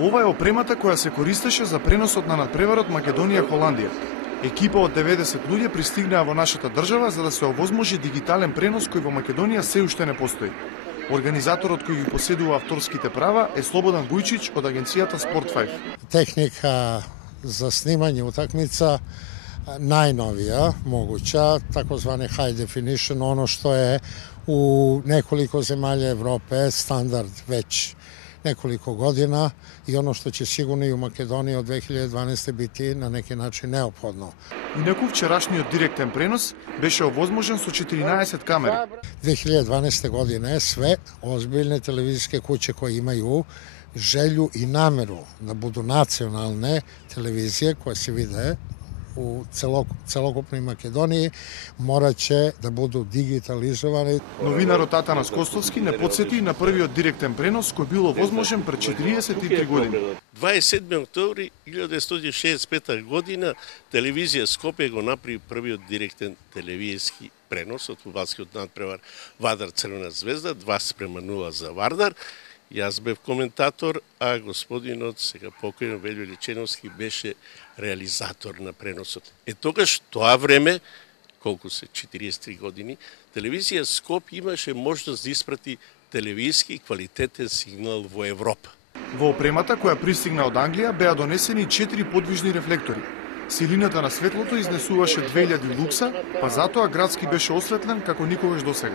Ова е опремата која се користеше за преносот на надпреварот Македонија-Холандија. Екипа од 90 луѓе пристигнаа во нашата држава за да се овозможи дигитален пренос кој во Македонија се уште не постои. Организаторот кој ги поседува авторските права е Слободан Гујчич од агенцијата Sport5. Техника за снимање утакмица најновија могуća, takozvani high definition, ono što je u nekoliko zemalja Evrope standard već nekoliko godina i ono što će sigurno i u Makedoniji od 2012. biti na neki način neophodno. Инаку вчерашниот директен пренос беше овозможен со 14 камери. 2012. godine sve ozbiljne televizijske kuće koje imaju želju i nameru da budu nacionalne televizije koje se vide u celokupnoj Македонiji мораće да буду дигитализовани. Новинарот Атанас Костовски не подсети на првиот директен пренос кој бил овозможен пред 43 години. 27. октомври 1965 година телевизија Скопје го направи првиот директен телевизијски пренос од фудбалскиот надпревар Вардар Црвена звезда 2:0 за Вардар. Јас бев коментатор, а господинот, сега покојен Велјо Личеновски, беше реализатор на преносот. Тогаш, тоа време, колку се 43 години, телевизија Скопје имаше можност да испрати телевизијски квалитетен сигнал во Европа. Во опремата која пристигна од Англија беа донесени 4 подвижни рефлектори. Силината на светлото изнесуваше 2000 лукса, па затоа градски беше осветлен како никогаш досега.